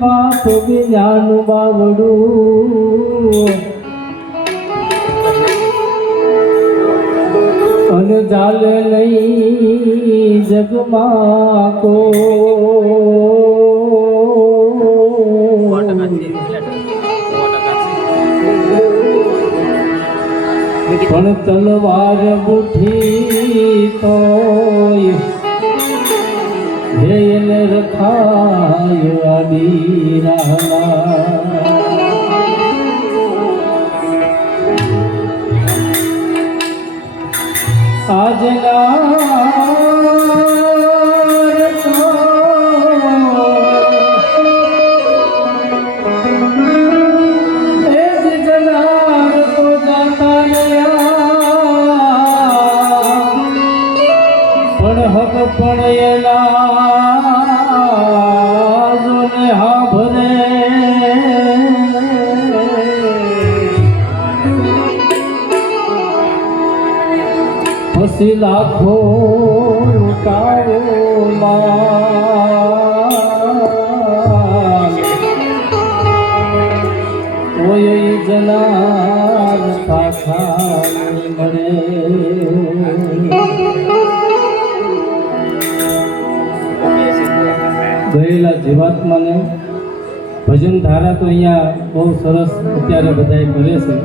બાપ વિનાનું બાવડું અને ચાલે નહીં જગમાં કો પણ તલવાર બુઠી તોય એને રખાય આડી રાહલા આજના પણ એલા જોને હા ભરે પછી લાખો લૂટાવો ઓય જનાર પાછા મળે ગયેલા જીવાત્માને ભજન ધારા તો અહીંયા બહુ સરસ અત્યારે બધા કરે છે.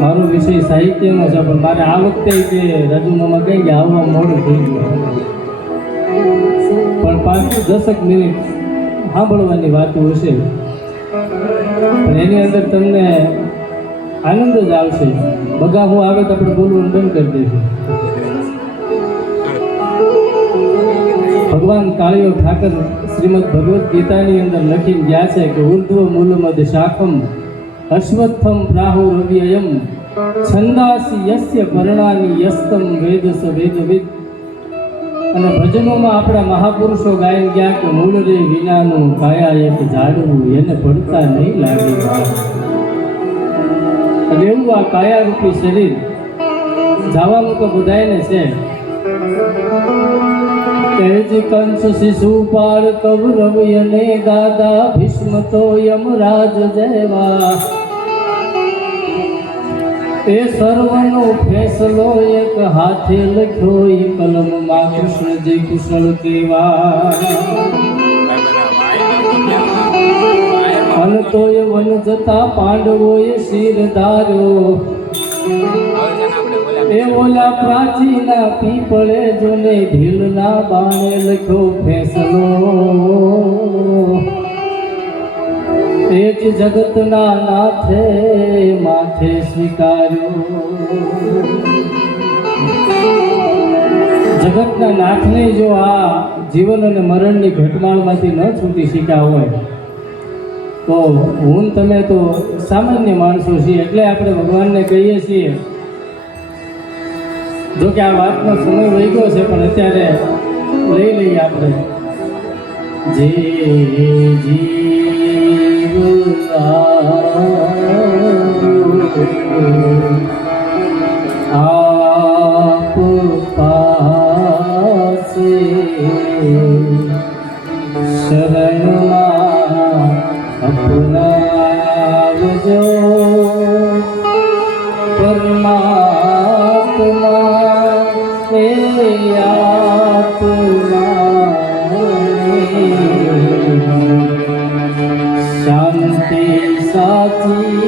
મારો વિષય સાહિત્યનો છે, પણ મારે આ વખતે કે રાજુમામાં કહી ગયા આવવા મોડું થઈ ગયું, પણ 5-10 મિનિટ સાંભળવાની વાતો હશે, પણ એની અંદર તમને આનંદ જ આવશે. બગાવું આવે તો આપણે બોલવાનું બંધ કરી દઈશું. ભગવાન કાળિયો ઠાકર શ્રીમદ ભગવદ્ ગીતાની અંદર લખીને ગયા છે કે ઉર્ધ્વ મૂલમદ શાખમ અશ્વત્થમ પ્રાહુ રવ્યયમ છંદાસી યસ્ય પરણાની યસ્તમ વેદસ વેદવિદ. અને ભજનોમાં આપણા મહાપુરુષો ગાયન ગયા કે મૂળ રે વિનાનું કાયા એક ઝાડવું એને પડતા નહીં લાગે. અને એવું આ કાયારૂપી શરીર જવાનું તો બધાને છે. તેજ કંસ શિશુપાળ કૌરવ અને દાદા ભીષ્મ તો યમરાજ જેવા. એ સર્વનો ફેસલો એક હાથે લખ્યો એ કલમમાં કૃષ્ણજી કુશળ કેવા. અનતોય વન જતા પાંડવોએ શિર ધાર્યો. એ ઓલા પ્રાચીના પીપળે જોને ઢીલના બાણે લખ્યો ફેસલો. એ જ જગતના નાથે માથે સ્વીકાર્યો. જગતના નાથને જો આ જીવન અને મરણની ઘટમાળમાંથી ન છૂટી શક્યા હોય તો હું તમે તો સામાન્ય માણસો છીએ. એટલે આપણે ભગવાનને કહીએ છીએ. જો કે આ વાતનો સમય વહી ગયો છે, પણ અત્યારે લઈ લઈએ આપણે. જે જીવ આપ પાસે શરણમાં અપનાવજો પરમાત્મા એ આત્મા શાંતિ સાચી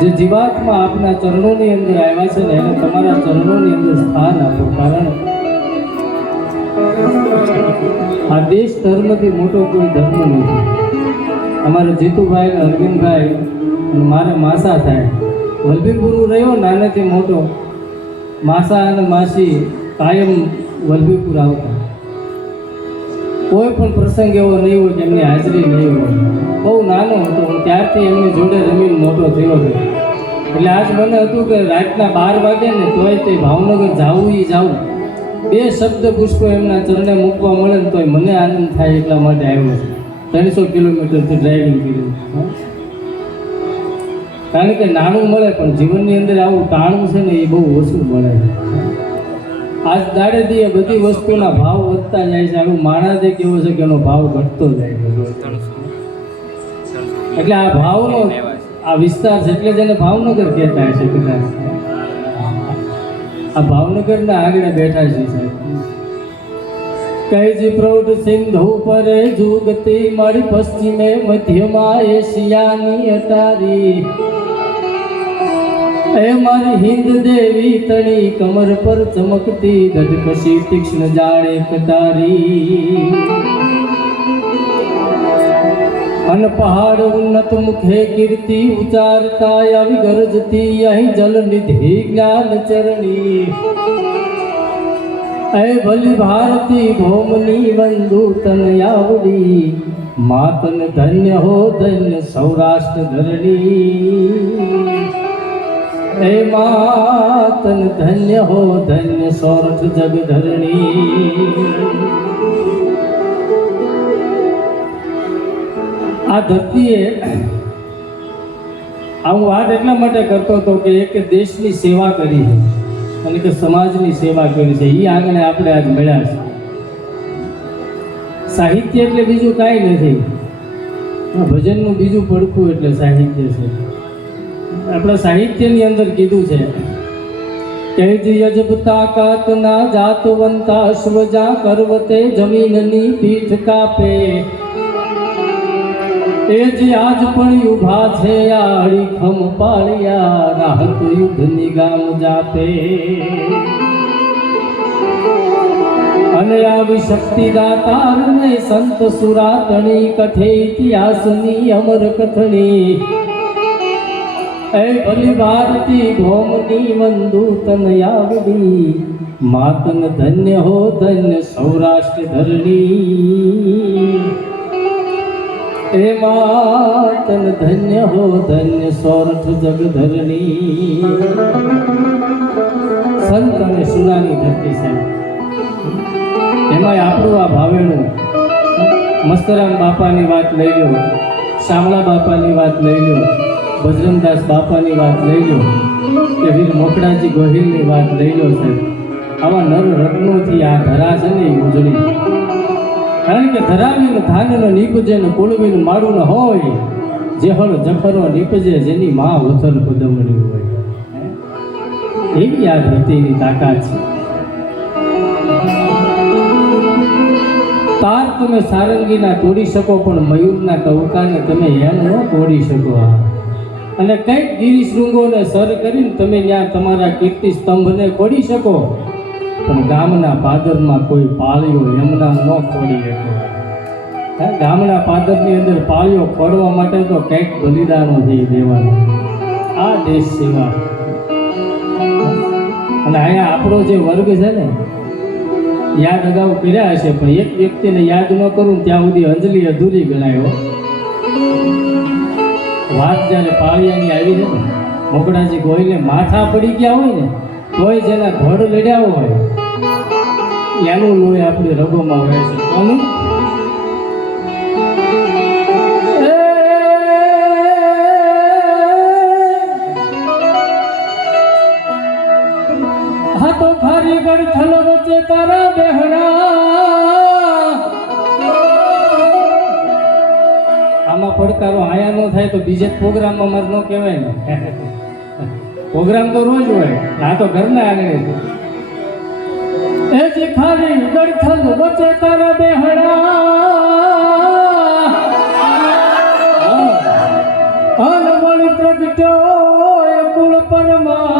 જે જીવાત્મા આપના ચરણોની અંદર આવ્યા છે ને એને તમારા ચરણોની અંદર સ્થાન આપો. કારણ આ દેશ ધર્મથી મોટો કોઈ ધર્મ નથી. અમારા જીતુભાઈ અરવિંદભાઈ અને મારે માસા થાય. વલભીપુર રહ્યો નાનેથી મોટો. માસા અને માસી કાયમ વલભીપુર આવતા. કોઈ પણ પ્રસંગ એવો નહીં હોય કે એમની હાજરી નહીં હોય. બહુ નાનો હતો હું ત્યારથી એમની જોડે રમીને મોટો થયો હતો. એટલે આજ મને હતું કે રાતના 12 વાગે ને તોય તે ભાવનગર જાવું એ જાવું. 2 શબ્દ પુષ્પો એમના ચરણે મૂકવા મળે ને તોય મને આનંદ થાય એટલા માટે આવ્યો છે. 300 કિલોમીટરથી ડ્રાઇવિંગ કર્યું. કારણ કે નાનું મળે પણ જીવનની અંદર આવું ટાણું છે ને એ બહુ ઓછું મળે. આજ દાડેથી બધી વસ્તુના ભાવ વધતા જાય છે. આવું માણસ કેવો છે કે એનો ભાવ ઘટતો જાય છે. એટલે આ ભાવનો આ વિસ્તાર છે એટલે જેને ભાવનગર કહેતા હશે કદાચ. આ ભાવનગરના આગળ બેઠા છે સાહેબ. કૈજી પ્રૌઢ સિંધુ પરે જુગતી મારી પશ્ચિમે મધ્યમાં એશિયાની અટારી. એ મારી હિન્દ દેવી તણી કમર પર ચમકતી ધડકશી તીક્ષ્ણ જાણે કટારી. અન પહાડ ઉન્નત મુખે કીર્તિ ઉચારતા આવી ગરજતી અહીં જલ નિધિ જ્ઞાન ચરણી. એ ભલી ભારતી ભૌમની બંધુ તન આવડી માતન ધન્ય હો ધન્ય સૌરાષ્ટ્ર ધરણી. એ માતન ધન્ય હો ધન્ય સૌરઠ જગ ધરણી. આ ધરતીએ આ હું વાત એટલા માટે કરતો હતો કે એક દેશની સેવા કરી છે અને કે સમાજની સેવા કરી છે. એ આગળ આપણે આજ મળ્યા છે. સાહિત્ય એટલે બીજું કાંઈ નથી. ભજનનું બીજું પડખું એટલે સાહિત્ય છે. આપણા સાહિત્યની અંદર કીધું છે કે યજબ તાકાત ના જાતવંતા અશ્વજા કરવતે જમીનની પીઠ કાપે. એ જે આજ પણ ઉભા છે આડી ખમ પાળિયા રાહત યુદ્ધની ગામ જાપે. અને આવી શક્તિ દાતાર ને સંત સુરાતણી કથે ઇતિહાસની અમર કથણી. એ ભલી ભારતી ભૌમની બંધુ તન આવડી માતન ધન્ય હો ધન્ય સૌરાષ્ટ્ર ધરણી. એ માતન ધન્ય હો ધન્ય સૌરઠ જગ ધરણી. સંત અને સુનાની ધરતી છે. એમાંય આપણું આ ભાવેણું મસ્તરામ બાપાની વાત લઈ લો, શામળા બાપાની વાત લઈ લો, બજરંગદાસ બાપાની વાત લઈ લો કે વીર મોકળાજી ગોહિલની વાત લઈ લો. સાહેબ આવા નર રત્નોથી આ ધરા છે ને એ ઉજળી. કારણ કે ધરાવીને ધાનનો નીપજે ને કુળવીનું માળું ન હોય, જેહળ જખરો નીપજે જેની માં ઉથલ પદમણી હોય. એવી આ ધરતીની તાકાત છે. તાર તમે સારંગીના તોડી શકો પણ મયુરના ટવકાને તમે એમ ન તોડી શકો. અને કંઈક ગિરી શૃંગોને સર કરીને તમે ત્યાં તમારા કીર્તિ સ્તંભને ખોડી શકો પણ ગામના પાદરમાં કોઈ પાળીઓ એમના ન ખોડી શકો. ગામના પાદરની અંદર પાળીઓ ખોડવા માટે તો કંઈક બલિદાનો થઈ દેવાનું. આ દેશ સેવા. અને અહીંયા આપણો જે વર્ગ છે ને યાદ અગાઉ કર્યા હશે પણ એક વ્યક્તિને યાદ ન કરું ત્યાં સુધી અંજલિ અધૂરી ગણાયો. વાત જ્યારે પાળિયાની આવી છે ને મોકળાજી ગોહિલને માથા પડી ગયા હોય ને તોય જેના ધડ લડ્યા હોય એનું લોહી આપણી રગોમાં વહે છે. કોનું? હા તો ખારી ગઢ વચ્ચે તારા બેહણા. આમાં પડકારો આયા ન થાય તો બીજે પ્રોગ્રામમાં મારે ન કહેવાય ને. પ્રોગ્રામ તો રોજ હોય, આ તો ઘરના આંગણે છે. એ જે ખાલી ગઢ વચ્ચે તારા બેહણા અનવળ પ્રગટ્યો એ કુળ પરમાર.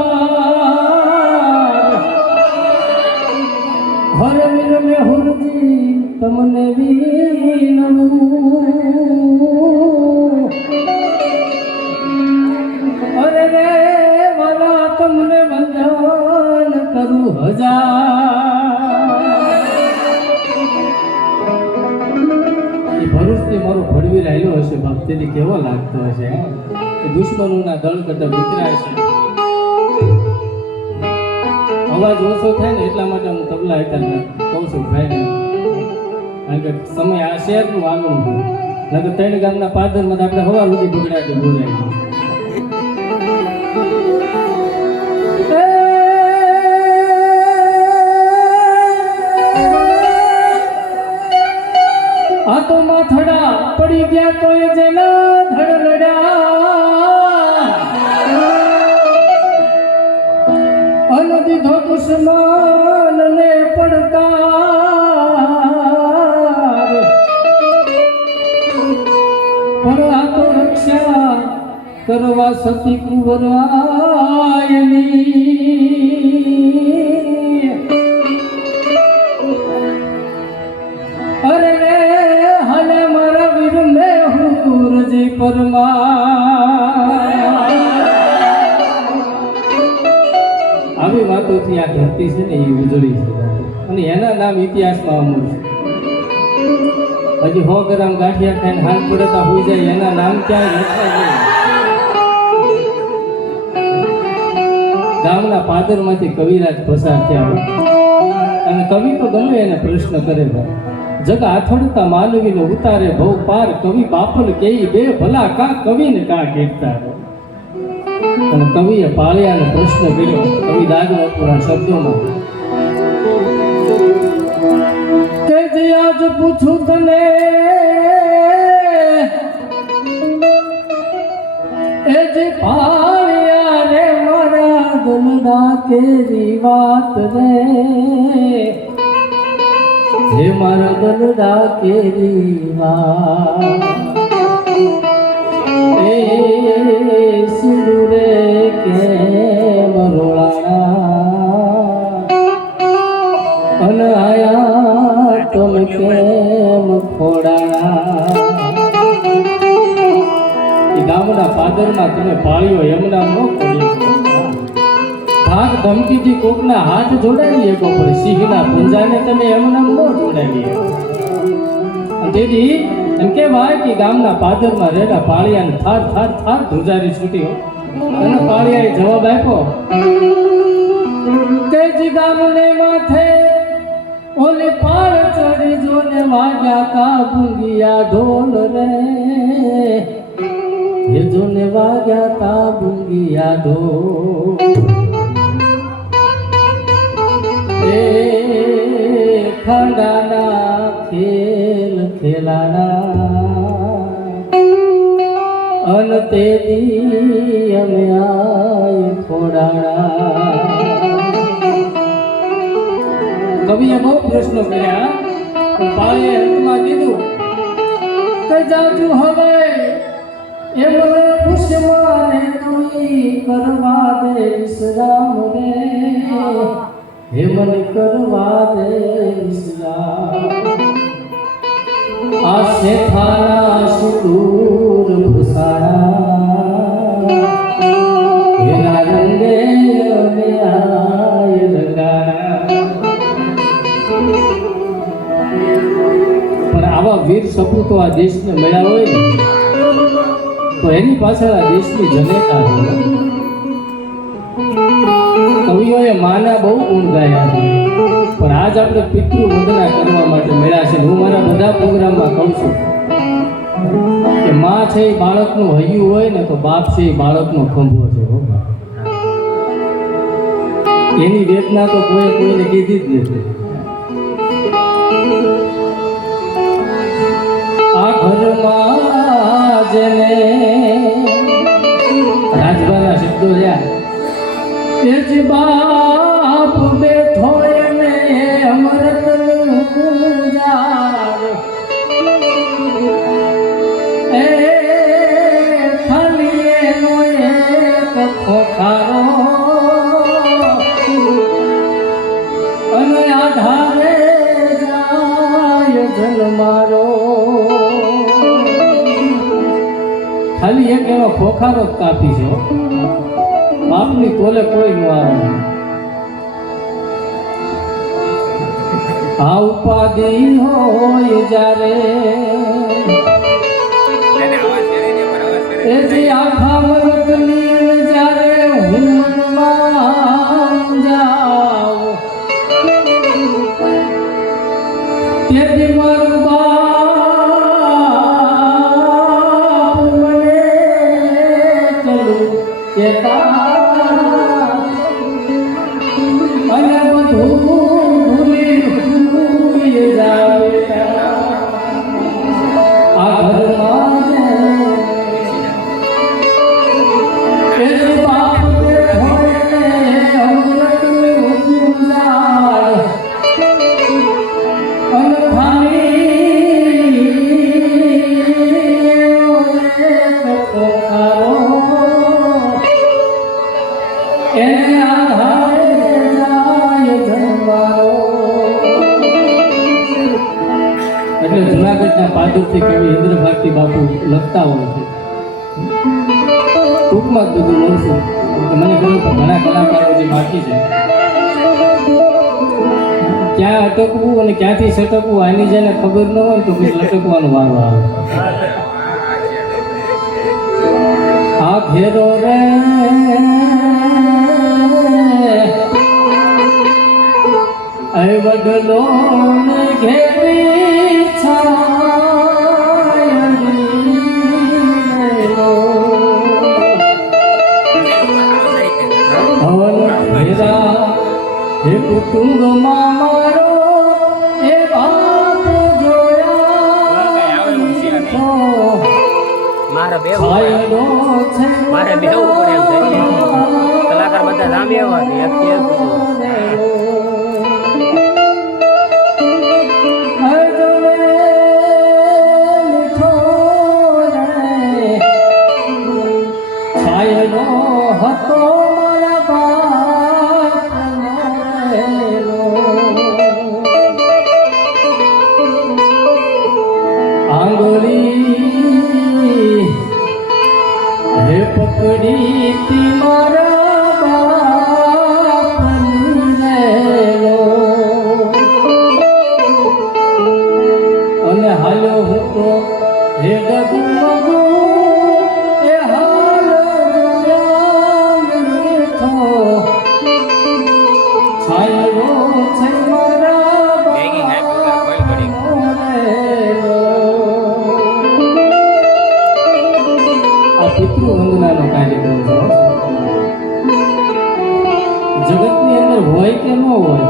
હરે વીર મેહુરજી તમને વિનવું. અરે રે મારા તમને વંદન કરું હજાર. એ ભરૂચથી મારો ભડવીર આવેલો હશે ભક્તિથી કેવો લાગતો હશે. દુશ્મનોના દળ કરતા વિતરાય છે. અવાજ ઓછો થાય ને એટલા માટે હું તબલા હેઠળ કહું છું ભાઈ, કારણ કે સમય આ શહેરનું આગળ છે. નકર ત્રણ ગામના પાદરમાં તો આપણે હવા સુધી બગડાટી બોલાય. આ તો માથડા પડી ગયા તો એ જેના ધડલડા અન દીધો દુશ્મન ને પડકાર પણ આ તો રક્ષા કરવા સતી કુંવરાયની. અરે હાલે મારા વીર મેં હું રજી પરમાર. આવી વાતોથી આ ધરતી છે ને એ ઉજળી છે અને એના નામ ઇતિહાસમાં અમર છે. હજી 100 ગ્રામ ગાંઠિયા ખાઈને હાથ પડતા હોઈ જાય એના નામ ક્યાંય લખાય નહીં. ગામના પાદરમાંથી કવિરાજ પસાર થયા અને કવિ તો ગમે એને પ્રશ્ન કરે જગ આથોડતા માનવીનો ઉતારે ભવ પાર કવિ બાપલ કેઈ બે ભલા કા કવિને કા કહેતા. અને કવિએ પાળિયાને પ્રશ્ન કર્યો કવિ દાગવતપુરા શબ્દોમાં કે જે આજ પૂછું તને એ જે પાળિયા રે મારા દલડા કેરી વાત રે હે મારા દલડા કેરી વાત એ સિંદૂરે કેમ રોળાણા અન આયા તમે કેમ ખોડાણા. એ ગામના પાદરમાં તમે પાળ્યો એમના ન ખોડ્યો. ભાગ ધમકીથી કોકના હાથ જોડાવી શકો પણ સિંહના પંજાને તમે એમના ન જોડાવી શકો. તેથી એમ કહેવાય કે ગામના પાદરમાં રહેલા પાળિયાને થાર થાર થાર ધ્રુજારી છૂટ્યો અને પાળિયાએ જવાબ આપ્યો કે જી ગામને માથે ઓલી પાળ ચડી જોને વાગ્યા તા ભૂંગિયા ઢોલ રે હે જોને વાગ્યા તા ભૂંગિયા ઢોલ એ ખંડાના ખેલ ખેલાના અન તે દી અમે આય ખોડાણા. કવિએ બહુ પ્રશ્નો કર્યા પણ પાળીએ અંતમાં કીધું કે જાજુ હવે એમને પુષ્યમાને તુઈ કરવા દે વિશ્રામ રે હે મને કરવા દે વિશ્રામ. આ શેઠાના સુદૂર ભૂસાણા એના રંગે અમે આય રંગાણા. પણ આવા વીર સપૂતો આ દેશને મળ્યા હોય ને તો એની પાછળ આ દેશની જનેતા છે. કવિઓએ માના બહુ ગુણ ગાયા છે પણ આજ આપણે પિતૃ વંદના કરવા માટે મળ્યા છે. હું મારા બધા પ્રોગ્રામમાં કહું છું કે માં છે એ બાળકનું હૈયું હોય ને તો બાપ છે એ બાળકનો ખંભો છે. એની વેદના તો કોઈને કીધી જ નથી. આ ઘરમાં જેને રાજભાના શબ્દો રહ્યા એ જ બાપ બેઠો એને અમૃતનું ગુંજાર એ ખાલી એનો એક ખોખારો અને આધારે જાય જન્મારો. ખાલી એક એનો ખોખારો જ કાપી છે. બાપની તોલે કોઈ ન આવે. આ ઉપાધિ હોય જ્યારે એ જે આખા મગજની જ્યારે હું મનમાં જાઉં તેથી મારું બાપ કેતા અને બધું ભૂલી જાય આ ઘરમાં એટલે જુનાગઢના પાદરથી કવિ ઇન્દ્ર ભારતી બાપુ લખતા હોય છે. ટૂંકમાં જ બધું લખશું મને ખબર પણ ઘણા કલાકારો જે બાકી છે ક્યાં અટકવું અને ક્યાંથી સટકવું આની જેને ખબર ન હોય તો પછી લટકવાનો વારો આવે. આ ઘેરો રે અય વડલો ને ઘેરી છાયલો હવન ઘેરા હે કુટુંબમાં મારો એ બાપ જોયા મારે બેહવું પડે એમ છે. કલાકાર બધા લાંબી આવવા હતો મારા બાપ આંગળી હે પકડી તી મારા બાપ અને હાલ્યો હું તો હે ડગુ મગુ એ હાલ છાયલો છે મારા આ પિતૃવંદનાનો કાર્યક્રમ છે. જગતની અંદર હોય કે ન હોય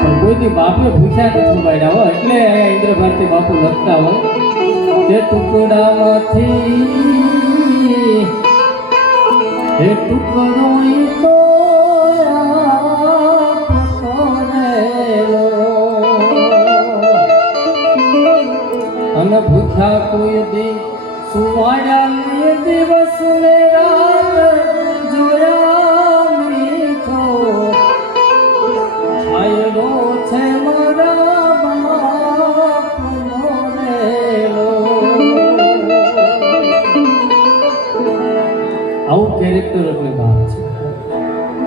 પણ કોઈથી બાપે ભૂખ્યા નથી પાડ્યા હોય એટલે અહીંયા ઇન્દ્ર ભારતી બાપુ લખતા હોય તે ટુકડામાંથી હે ટુકડો તો અને ભૂખ્યા કોઈ દી સુવાયા દિવસ ને રાત જોયા મીઠો છાયલો છે મારા બાપનો રેલો. આવું કેરેક્ટર એટલે બાપ છે.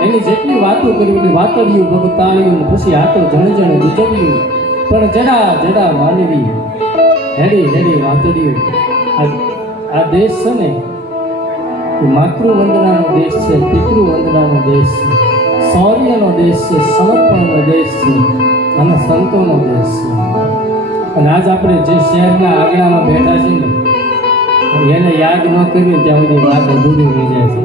એની જેટલી વાતો કરવી વાતડિયું ભગતાળિયું પછી આ તો જણ ગુજવ્યું પણ જડા જડા માનવી હેડી હેડી વાતડિયું. આ દેશ છે ને એ માતૃવંદનાનો દેશ છે, પિતૃવંદનાનો દેશ છે, શૌર્યનો દેશ છે, સમર્પણનો દેશ છે અને સંતોનો દેશ છે. અને આજ આપણે જે શહેરના આગળમાં બેઠા છીએ ને એને યાદ ન કરીએ ત્યાં સુધી વાત અધૂરી રહી જાય છે.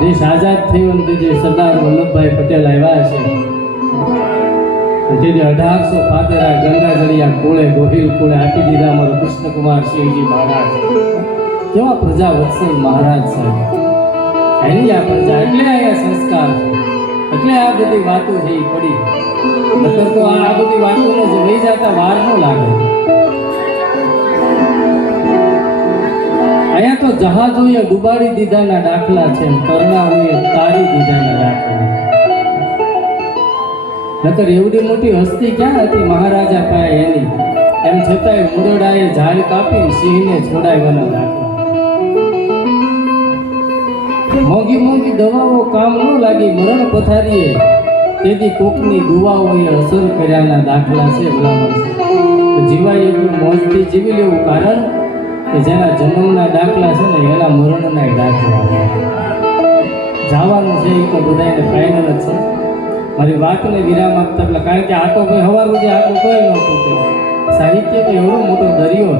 દેશ આઝાદ થયો ને જે સરદાર વલ્લભભાઈ પટેલ આવ્યા છે તેથી 1800 પાદરા ગંગાજળિયા કોળે ગોહિલ કોળે આપી દીધા અમારો કૃષ્ણકુમાર શિવજી મહારાજ. કેવા પ્રજા વત્સલ મહારાજ સાહેબ એની આ પ્રજા એટલે અહીંયા સંસ્કાર છે એટલે આ બધી વાતો છે એ પડી નકર તો આ બધી વાતોને જે લઈ જતા વાર ન લાગે. અહીંયા તો જહાજોએ ડૂબાડી દીધાના દાખલા છે તરણાઓએ તારી દીધાના દાખલા. નકર એવડી મોટી હસ્તી ક્યાં હતી મહારાજા પાસે એની એમ છતાંય મુંદડાએ ઝાડ કાપી સિંહને છોડાવવાના દાખલા. મોંઘી મોંઘી દવાઓ કામ ન લાગી મરણ પથારીએ તેથી કોકની દુવાઓએ અસર કર્યાના દાખલા છે. ભલામણ જીવાય એટલું મોજથી જીવી લેવું કારણ કે જેના જન્મના દાખલા છે ને એના મરણના દાખલા જવાનું છે એ તો બધાને ફાઇનલ જ છે. મારી વાતને વિરામ આપતા પેલા કારણ કે આ તો કોઈ હવાર સુધી આટલું કોઈ નહોતું કે સાહિત્ય તો એવડો મોટો દરિયો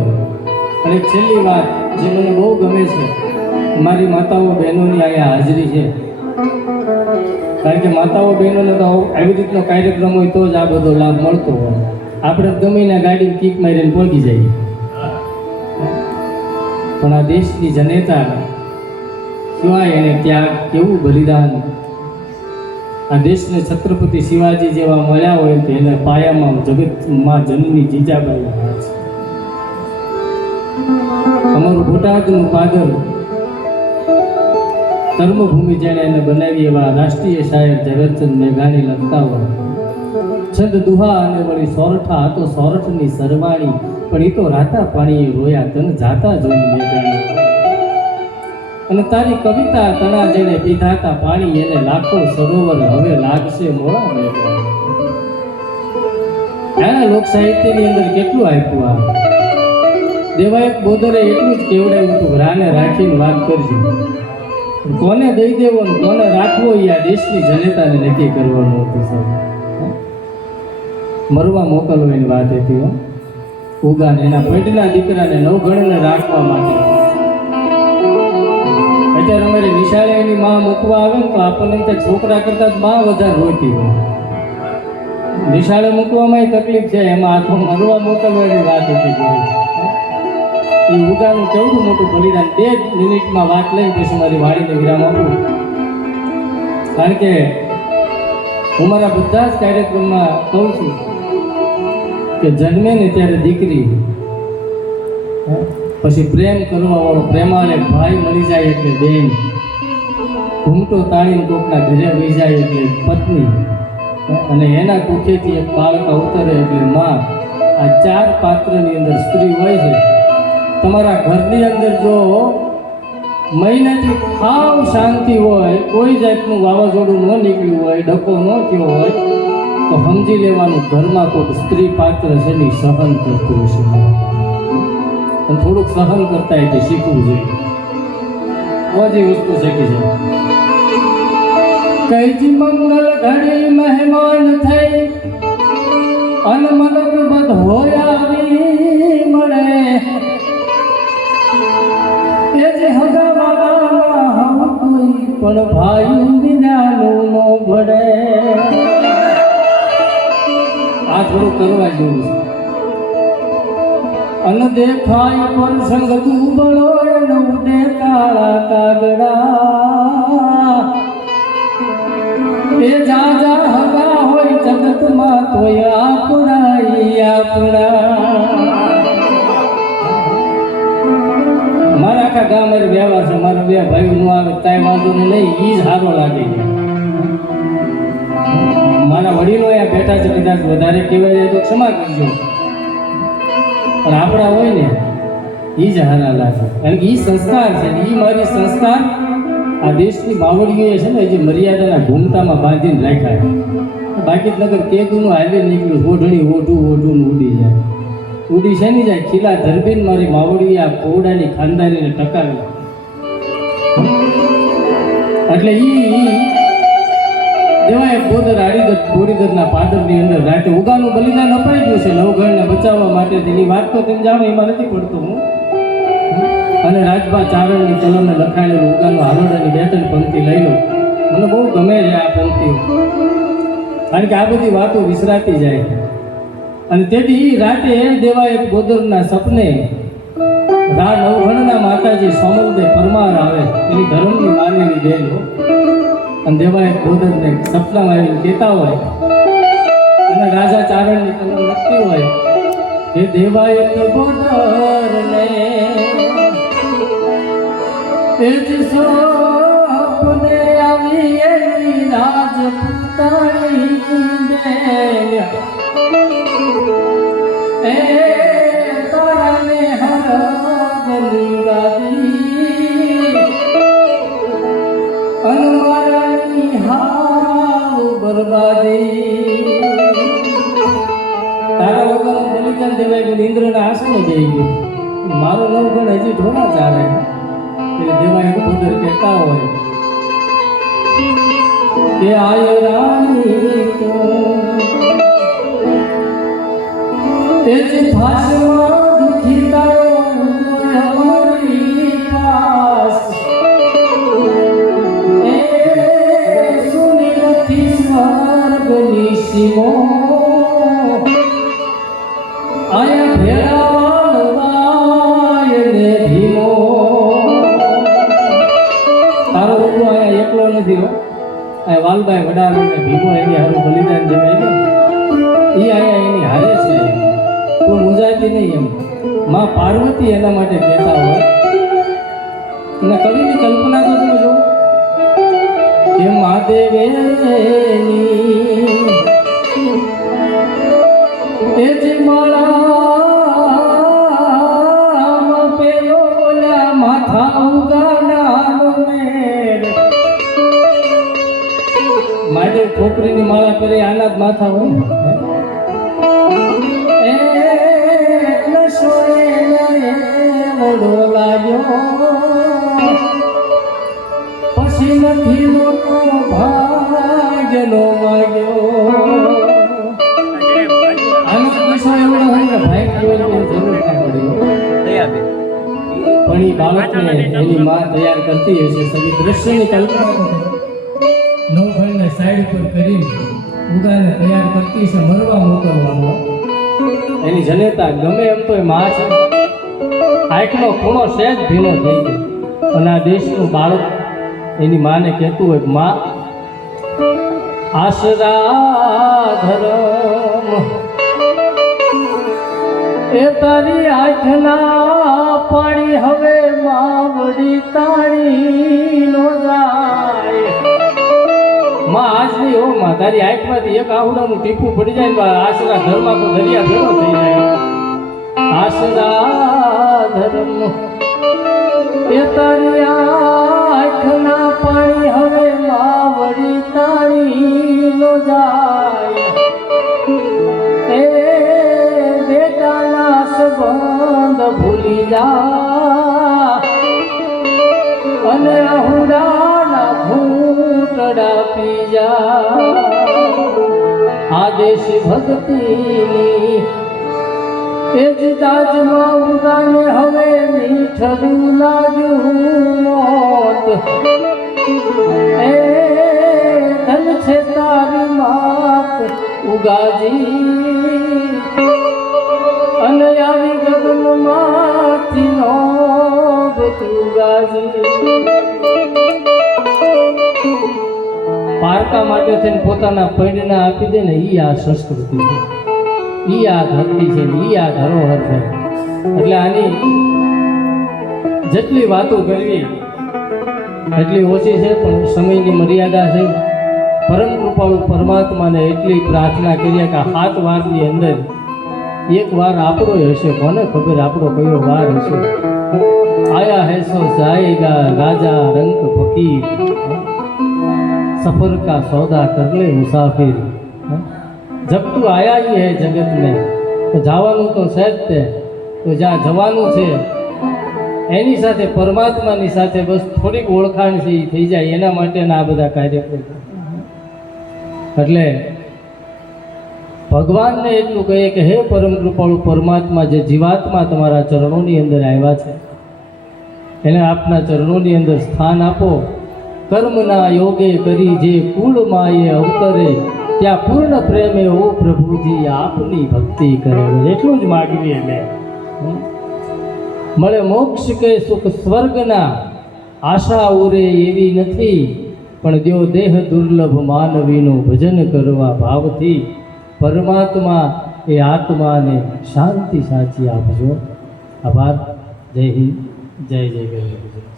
અને છેલ્લી વાત જે મને બહુ ગમે છે મારી માતાઓ બહેનોની અહીંયા હાજરી છે, કારણ કે માતાઓ બહેનોને તો આવી રીતનો કાર્યક્રમ હોય તો જ આ બધો લાભ મળતો હોય. આપણે ગમીને ગાડી કીક મારીને પહોંચી જઈએ, પણ આ દેશની જનેતા સિવાય એને ત્યાગ, કેવું બલિદાન, આ દેશને છત્રપતિ શિવાજી જેવા મળ્યા હોય તો એને પાયામાં જગતમાં જનની જીજાબાઈ હાથ છે. અમારું બોટાદનું પાદર કર્મભૂમિ જેણે એને બનાવી એવા રાષ્ટ્રીય શાયર ઝવેરચંદ મેઘાણી લખતા હોય, છંદ દુહા અને વળી સોરઠા, આ તો સોરઠની સરવાણી, પણ એ તો રાતા પાણીએ રોયા તન જાતા જોઈને મેઘાણી. અને તારી કવિતા તણા જેણે પીધાતા પાણી, એને લાખો સરોવર હવે લાગશે મોળા મેઘાણી. એના લોક સાહિત્યની અંદર કેટલું આપ્યું. આ દેવાયત બોદરે એટલું જ કેવડાવ્યું હતું, રાને રાખીને વાત કરજો, કોને દઈ દેવો ને કોને રાખવો એ આ દેશની જનતાને નક્કી કરવાનું હતું. સાહેબ મરવા મોકલવાની વાત હતી. ઉગાને એના પેટના દીકરાને નવઘણને રાખવા માટે. અત્યારે અમારે નિશાળે એની માં મૂકવા આવે ને તો આપણને એમ થાય છોકરા કરતા જ માં વધારે રોતી હોય. નિશાળે મૂકવામાં તકલીફ છે, એમાં આખો મરવા મોકલવાની વાત હતી. એ ઉગાનું કેવડું મોટું બલિદાન. 2 મિનિટમાં વાત લઈને પછી મારી વાણીને વિરામ આપું, કારણ કે હું મારા બધા જ કાર્યક્રમમાં કહું છું કે જન્મે ને ત્યારે દીકરી, પછી પ્રેમ કરવા વાળો પ્રેમાળે ભાઈ મળી જાય એટલે બેન, ઘૂમટો તાળીને કોકના ઘરે વહી જાય એટલે પત્ની, અને એના કુખેથી એક બાળક અવતરે એટલે માં. આ 4 પાત્રની અંદર સ્ત્રી હોય છે. તમારા ઘરની અંદર જો મહિનાથી ખાવ શાંતિ હોય, કોઈ જાતનું વાવાઝોડું ન નીકળ્યું હોય, ડકો ન થયો હોય, તો સમજી લેવાનું ઘરમાં કોઈ સ્ત્રી પાત્ર છે ને સહન કરતું હશે. અને થોડુંક સહન કરતા એટલે શીખવું જોઈએ, બધી વસ્તુ શીખી જાય. કઈજી મંગલ ઘડી મહેમાન થઈ અન મનક બધ હોય આવી મળે, એ જે હગાવાળા હમ કોઈ પણ ભાઈ વિનાનું નો ભળે. આ થોડું કરવા જેવું છે. અન દેખાય પણ સંગ દુબળો ઉડે કાળા કાગડા, એ જાજા હગા હોય જગતમાં તોય આપણા. મારા આખા ગામ મારે વ્યવહાર છે, મારા 2 ભાઈઓ નું આવે તાય વાંધો નહીં, એ જ સારો લાગે છે. મારા વડીલો અહીંયા બેઠા છે, કદાચ વધારે કહેવાય જાય તો ક્ષમા કરજો, પણ આપણા હોય ને એ જ હારા લાગે, કારણ કે એ સંસ્કાર છે. એ મારી સંસ્કાર આ દેશની બાવળીઓએ છે ને જે મર્યાદાના ઘૂમટામાં બાંધીને રાખ્યા. બાકી નગર કેદુનું હાલે નીકળ્યું, ઓઢણી ઓઢું ઉડી જાય. ઉડી છે ને જાય ખીલા ધરબીને મારી માવડી આ કોવડાની ખાનદાનીને ટકાવી. એટલે દેવાય બોદર બોડીદરના પાદરની અંદર રાતે ઉગાનું બલિદાન અપાઈ ગયું છે નવઘણને બચાવવા માટે. તેની વાત તો તેમ જાણો એમાં નથી પડતો હું. અને રાજભા ચારણની કલમને લખાયેલું ઉગાનું હાલોડાની 2-3 પંક્તિ લઈ લો. મને બહુ ગમે છે આ પંક્તિઓ, કારણ કે આ બધી વાતો વિસરાતી જાય. અને તેથી રાતે દેવાય બોદરના સપને રા નવઘણના માતાજી સોમલદે પરમાર આવે, એની ધર્મની માનેલી બેન. અને દેવાય બોદરને સપનામાં આવીને કહેતા હોય, અને રાજા ચારણની કલમ લખતી હોય કે દેવાય બોદરને એ જ સપને આવી એવી રાજપુતાણી બેન, એ તારાને હરગની ગાદી અનવારાની હાવ બરબાદી. તારા વગર બલિદાન દેવાય ગયું, ઇન્દ્રના આસને જઈ ગયું. મારો નવગણ હજી થોડા ચાલે. દેવાય બોદર કહેતા હોય કે આય રાણી તો એ જ ભાષમાં દુખી તારો અમારી પાસ, લાલભાઈ વડાલ અને ભીમો એની હારું બલિદાન જમાય ને એ અહીંયા એની હારે છે. તું મુંજાતી નહીં એમ. માં પાર્વતી એના માટે કહેતા હોય અને કવિની કલ્પના તો તમે જો કે મહાદેવેની એ જ માળામાં પેલો ઓલા માથા ઉગાડનારો મેળ. મહાદેવ છોકરીની માળા કરી આના જ માથા હોય ને. એ નશોએ વડો લાગ્યો પછી નથી મોટો ભાગ્યનો માગ્યો. આનો પૈસા એવડો હોય ને ભાઈ કહેવાની જરૂર ના પડી. દયાબેન પણ એ બાળકને એની માં તૈયાર કરતી હશે. સગી દ્રશ્યની કલ્પના કરો. નવઘણને સાઈડ પર કરી ઉગાને તૈયાર કરતી છે મરવા મોકલવાનો. એની જનેતા ગમે એમ તો એ માં છે. આંખનો ખૂણો સહેજ ભીનો થઈ ગયો અને આ દેશનું બાળક એની માને કહેતું હોય માં આશરા ધરમ એ તારી આંખના પાણી હવે માવડી તાણી નો જાય. માં આજની હો માં તારી આંખમાંથી એક આહુડાનું ટીપું પડી જાય તો આશરા ધર્મમાં તો દરિયા ભેગો થઈ જાય. આશરા ધર્મ એ તારી આંખના પાણી હવે માવડી તાણી નો જાય. એ બેટાના સંબંધ ભૂલી જા અને અહુડાના ઘૂંટડા પી જા. આદેશ ભક્તિની એ જ દાજમાં ઉગાને હવે મીઠું લાગ્યું મોત. એ ધન છે તારી માત ઉગાજી અને આવી ગગનમાંથી નોંધ ઉગાજી. પારકા માટે થઈને પોતાના પૈડના આપી દે ને ઈ આ સંસ્કૃતિ છે. ઈ આ ધરતી છે, ઈ આ ધરોહર છે. એટલે આની જેટલી વાતો કરવી એટલી ઓછી છે, પણ સમયની મર્યાદા છે. પરમ કૃપાળુ પરમાત્માને એટલી પ્રાર્થના કરીએ કે 7 વારની અંદર એક વાર આપણો હશે. કોને ખબર આપણો કયો વાર હશે. આયા હૈ સો જાએગા રાજા રંગ ફકીર सफर का सौदा कर ले मुसाफिर. जब तू आया ही है जगत में तो જવાનું તો છે જ તે. તો જ્યાં જવાનું છે એની સાથે પરમાત્માની સાથે બસ થોડીક ઓળખાણ છે એ થઈ જાય એના માટેના આ બધા કાર્યક્રમ. એટલે ભગવાનને એટલું કહીએ કે હે પરમ કૃપાળુ પરમાત્મા, જે જીવાત્મા તમારા ચરણોની અંદર આવ્યા છે એને આપના ચરણોની અંદર સ્થાન આપો. કર્મના યોગે કરી જે કુળમાં એ અવતરે ત્યાં પૂર્ણ પ્રેમે ઓ પ્રભુજી આપની ભક્તિ કરે. એટલું જ માગીએ એટલે મળે મોક્ષ કે સુખ સ્વર્ગના આશા ઉરે એવી નથી, પણ દ્યો દેહ દુર્લભ માનવીનું ભજન કરવા ભાવથી પરમાત્મા એ આત્માને શાંતિ સાચી આપજો. આભાર. જય હિન્દ, જય જય ગરવી ગુજરાત.